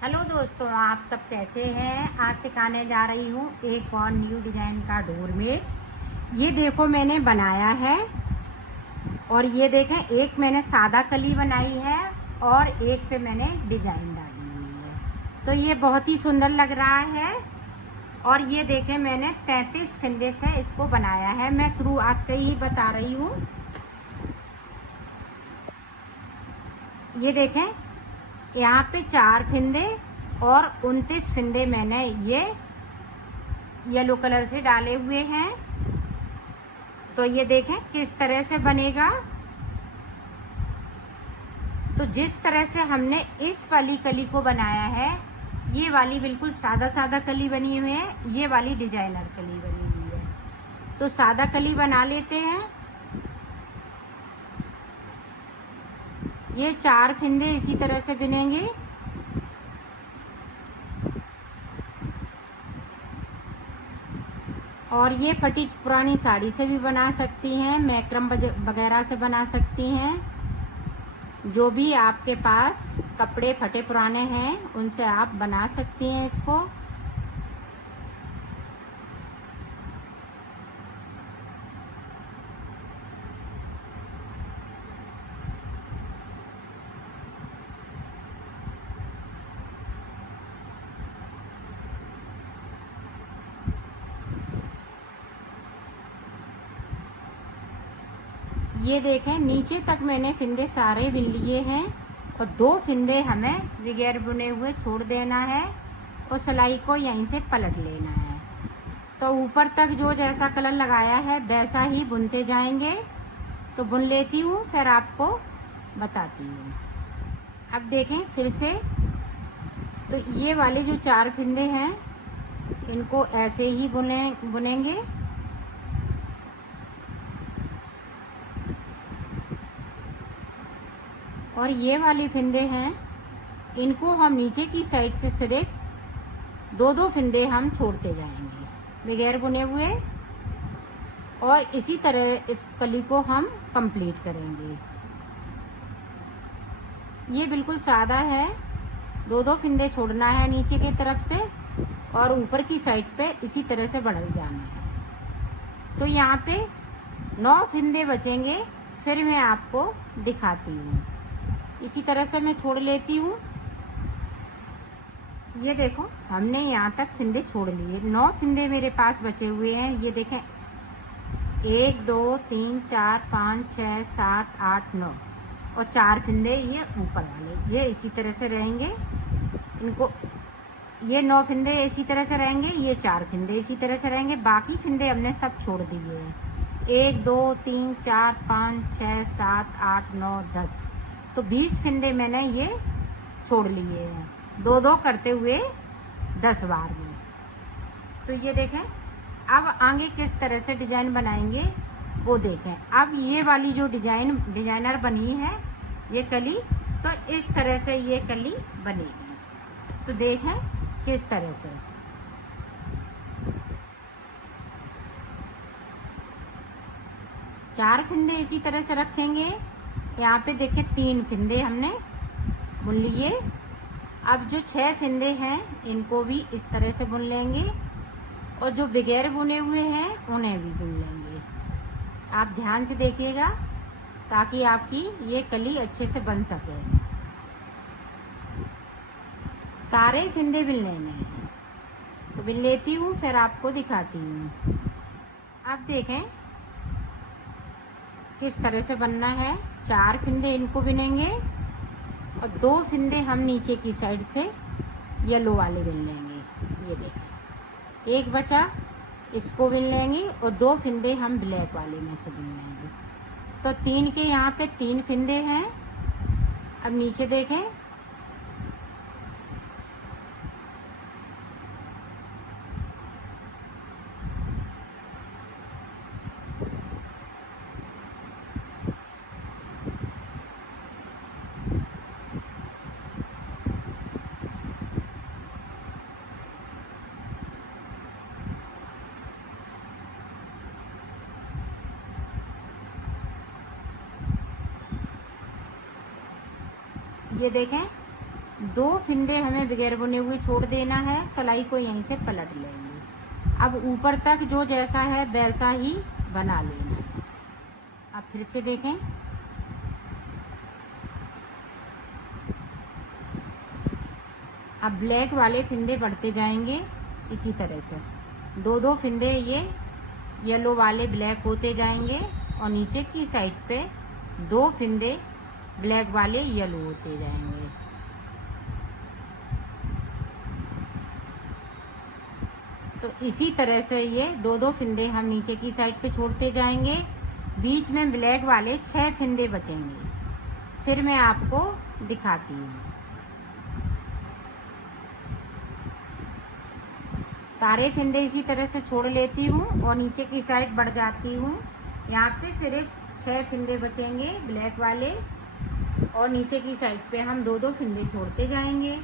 Hello दोस्तों, आप सब कैसे हैं। आज सिखाने जा रही हूँ एक और न्यू डिज़ाइन का डोरमेट। ये देखो मैंने बनाया है और ये देखें, एक मैंने सादा कली बनाई है और एक पे मैंने डिज़ाइन डाली हुई है। तो ये बहुत ही सुंदर लग रहा है। और ये देखें, मैंने 33 फंदे से इसको बनाया है। मैं शुरुआत से ही बता रही हूँ। ये देखें, यहाँ पे 4 फंदे और 29 फंदे मैंने ये येलो कलर से डाले हुए हैं। तो ये देखें किस तरह से बनेगा। तो जिस तरह से हमने इस वाली कली को बनाया है, ये वाली बिल्कुल सादा सादा कली बनी हुई है, ये वाली डिजाइनर कली बनी हुई है। तो सादा कली बना लेते हैं। ये 4 फंदे इसी तरह से बुनेंगे। और ये फटी पुरानी साड़ी से भी बना सकती हैं, मैक्रम वगैरह से बना सकती हैं। जो भी आपके पास कपड़े फटे पुराने हैं उनसे आप बना सकती हैं इसको। ये देखें, नीचे तक मैंने फिंदे सारे बुन लिए हैं और 2 फिंदे हमें बगैर बुने हुए छोड़ देना है और सिलाई को यहीं से पलट लेना है। तो ऊपर तक जो जैसा कलर लगाया है वैसा ही बुनते जाएंगे। तो बुन लेती हूँ, फिर आपको बताती हूँ। अब देखें फिर से, तो ये वाले जो 4 फिंदे हैं इनको ऐसे ही बुनेंगे। और ये वाले फिंदे हैं, इनको हम नीचे की साइड से सिर्फ 2-2 फिंदे हम छोड़ते जाएंगे बगैर बुने हुए। और इसी तरह इस कली को हम कंप्लीट करेंगे। ये बिल्कुल सादा है, 2-2 फिंदे छोड़ना है नीचे की तरफ से और ऊपर की साइड पे इसी तरह से बढ़ जाना है। तो यहाँ पे 9 फिंदे बचेंगे, फिर मैं आपको दिखाती हूँ। इसी तरह से मैं छोड़ लेती हूँ। ये देखो, हमने यहाँ तक फिंदे छोड़ लिए। 9 फिंदे मेरे पास बचे हुए हैं। ये देखें, 1 2 3 4 5 6 7 8 9 और 4 फिंदे ये ऊपर वाले, ये इसी तरह से रहेंगे। इनको ये 9 फिंदे इसी तरह से रहेंगे, ये 4 फिंदे इसी तरह से रहेंगे। बाकी फिंदे हमने सब छोड़ दिए हैं। 1 2 3 4 5 6 7 8 9 10, तो 20 फिंदे मैंने ये छोड़ लिए हैं, 2-2 करते हुए 10 बार में। तो ये देखें, अब आगे किस तरह से डिजाइन बनाएंगे वो देखें। अब ये वाली जो डिजाइनर बनी है ये कली, तो इस तरह से ये कली बनेगी। तो देखें किस तरह से। चार फिंदे इसी तरह से रखेंगे। यहाँ पे देखें 3 फिंदे हमने बुन लिए। अब जो 6 फिंदे हैं इनको भी इस तरह से बुन लेंगे और जो बगैर बुने हुए हैं उन्हें भी बुन लेंगे। आप ध्यान से देखिएगा ताकि आपकी ये कली अच्छे से बन सके। सारे फिंदे बुन लेने हैं। तो बुन लेती हूँ, फिर आपको दिखाती हूँ। अब देखें किस तरह से बनना है। 4 फिंदे इनको बुनेंगे और 2 फिंदे हम नीचे की साइड से येलो वाले बुन लेंगे। ये देखें, एक बचा, इसको बुन लेंगे और 2 फिंदे हम ब्लैक वाले में से बुन लेंगे। तो 3 के यहाँ पे 3 फिंदे हैं। अब नीचे देखें, ये देखें 2 फिंदे हमें बगैर बुने हुए छोड़ देना है, सिलाई को यहीं से पलट लेंगे। अब ऊपर तक जो जैसा है वैसा ही बना लेना है। अब फिर से देखें, अब ब्लैक वाले फिंदे बढ़ते जाएंगे इसी तरह से, 2-2 फिंदे ये येलो वाले ब्लैक होते जाएंगे और नीचे की साइड पे 2 फिंदे ब्लैक वाले येलो होते जाएंगे। तो इसी तरह से ये 2-2 फिंदे हम नीचे की साइड पे छोड़ते जाएंगे। बीच में ब्लैक वाले 6 फिंदे बचेंगे, फिर मैं आपको दिखाती हूँ। सारे फिंदे इसी तरह से छोड़ लेती हूँ और नीचे की साइड बढ़ जाती हूँ। यहाँ पे सिर्फ 6 फिंदे बचेंगे ब्लैक वाले और नीचे की साइड पे हम 2-2 फिंदे छोड़ते जाएंगे।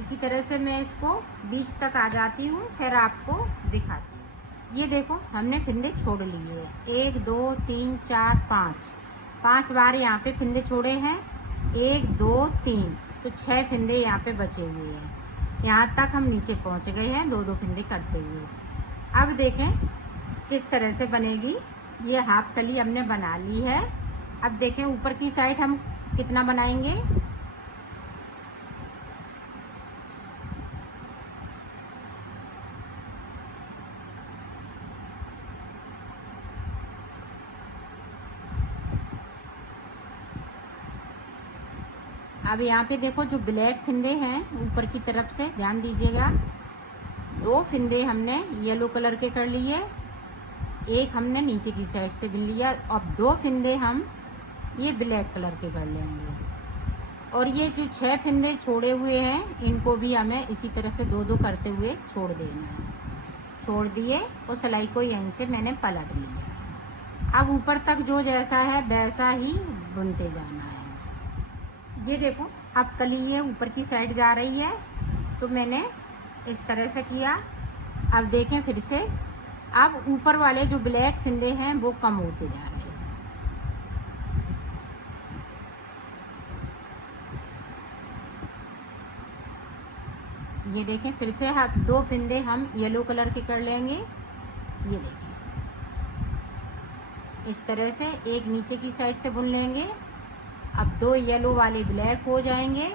इसी तरह से मैं इसको बीच तक आ जाती हूँ, फिर आपको दिखाती हूँ। ये देखो हमने फिंदे छोड़ लिए, 1 2 3 4 5 बार यहाँ पे फिंदे छोड़े हैं। 1 2 3 तो 6 फिंदे यहाँ पे बचे हुए हैं। यहाँ तक हम नीचे पहुँच गए हैं 2-2 फिंदे करते हुए। अब देखें किस तरह से बनेगी। ये हाफ कली हमने बना ली है। अब देखें ऊपर की साइड हम कितना बनाएंगे। अब यहाँ पे देखो जो ब्लैक फिंदे हैं ऊपर की तरफ से ध्यान दीजिएगा, 2 फिंदे हमने येलो कलर के कर लिए, 1 हमने नीचे की साइड से बिन लिया। अब 2 फिंदे हम ये ब्लैक कलर के कर लेंगे और ये जो 6 फिंदे छोड़े हुए हैं इनको भी हमें इसी तरह से 2-2 करते हुए छोड़ देना है। छोड़ दिए और सिलाई को यहीं से मैंने पलट लिया। अब ऊपर तक जो जैसा है वैसा ही बुनते जाना है। ये देखो अब कली ये ऊपर की साइड जा रही है तो मैंने इस तरह से किया। अब देखें फिर से, अब ऊपर वाले जो ब्लैक फिंदे हैं वो कम होते जा रहे हैं। ये देखें फिर से 2 फिंदे हम येलो कलर के कर लेंगे। ये देखें इस तरह से एक नीचे की साइड से बुन लेंगे। अब 2 येलो वाले ब्लैक हो जाएंगे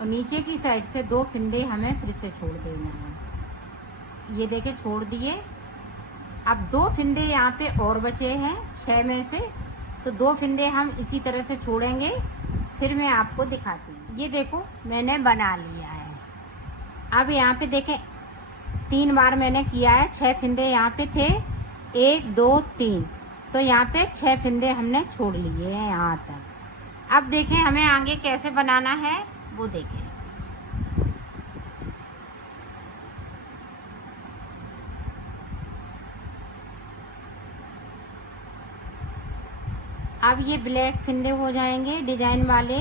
और नीचे की साइड से 2 फिंदे हमें फिर से छोड़ देना है। ये देखें छोड़ दिए। अब 2 फिंदे यहाँ पे और बचे हैं 6 में से, तो 2 फिंदे हम इसी तरह से छोड़ेंगे, फिर मैं आपको दिखाती हूँ। ये देखो मैंने बना लिया है। अब यहाँ पे देखें 3 बार मैंने किया है, 6 फिंदे यहाँ पे थे, 1 2 3 तो यहाँ पे 6 फिंदे हमने छोड़ लिए हैं यहाँ तक। अब देखें हमें आगे कैसे बनाना है वो देखें। अब ये ब्लैक फिंदे हो जाएंगे डिजाइन वाले।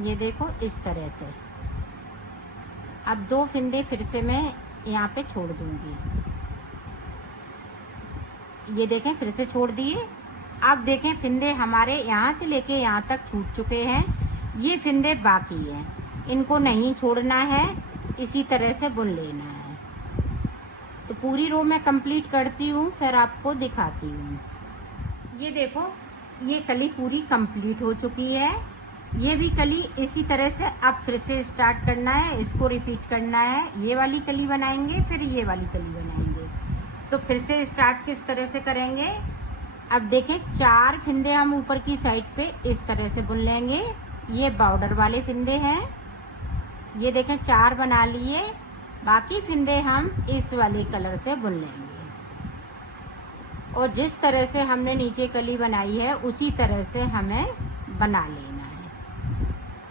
ये देखो इस तरह से। अब 2 फिंदे फिर से मैं यहाँ पे छोड़ दूंगी। ये देखें फिर से छोड़ दिए। अब देखें फिंदे हमारे यहाँ से लेके यहाँ तक छूट चुके हैं, ये फिंदे बाकी हैं, इनको नहीं छोड़ना है, इसी तरह से बुन लेना है। तो पूरी रो मैं कंप्लीट करती हूँ फिर आपको दिखाती हूँ। ये देखो ये कली पूरी कंप्लीट हो चुकी है। ये भी कली इसी तरह से अब फिर से स्टार्ट करना है, इसको रिपीट करना है। ये वाली कली बनाएंगे फिर ये वाली कली बनाएंगे। तो फिर से स्टार्ट किस तरह से करेंगे। अब देखें 4 फिंदे हम ऊपर की साइड पे इस तरह से बुन लेंगे। ये बॉर्डर वाले फिंदे हैं। ये देखें 4 बना लिए, बाकी फिंदे हम इस वाले कलर से बुन लेंगे और जिस तरह से हमने नीचे कली बनाई है उसी तरह से हमें बना लेना है।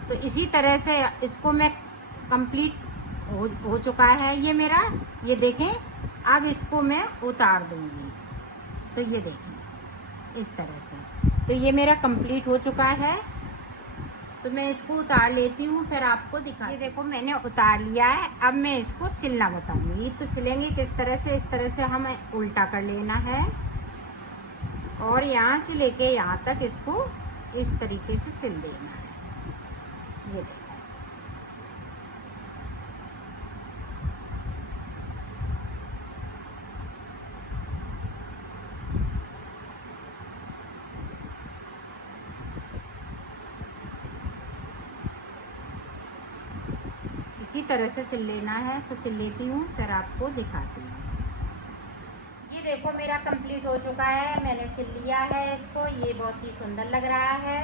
तो इसी तरह से इसको मैं कंप्लीट हो चुका है ये मेरा। ये देखें अब इसको मैं उतार दूंगी। तो ये देखें इस तरह से। तो ये मेरा कंप्लीट हो चुका है। तो मैं इसको उतार लेती हूँ फिर आपको दिखा। ये देखो मैंने उतार लिया है। अब मैं इसको सिलना बताऊंगी। तो सिलेंगे किस तरह से, इस तरह से हमें उल्टा कर लेना है। और यहाँ से लेके यहाँ तक इसको इस तरीके से सिल देना है। ये देखो। इसी तरह से सिल लेना है। तो सिल लेती हूँ, फिर आपको दिखाती हूँ। ये देखो मेरा कंप्लीट हो चुका है, मैंने सिल लिया है इसको। ये बहुत ही सुंदर लग रहा है।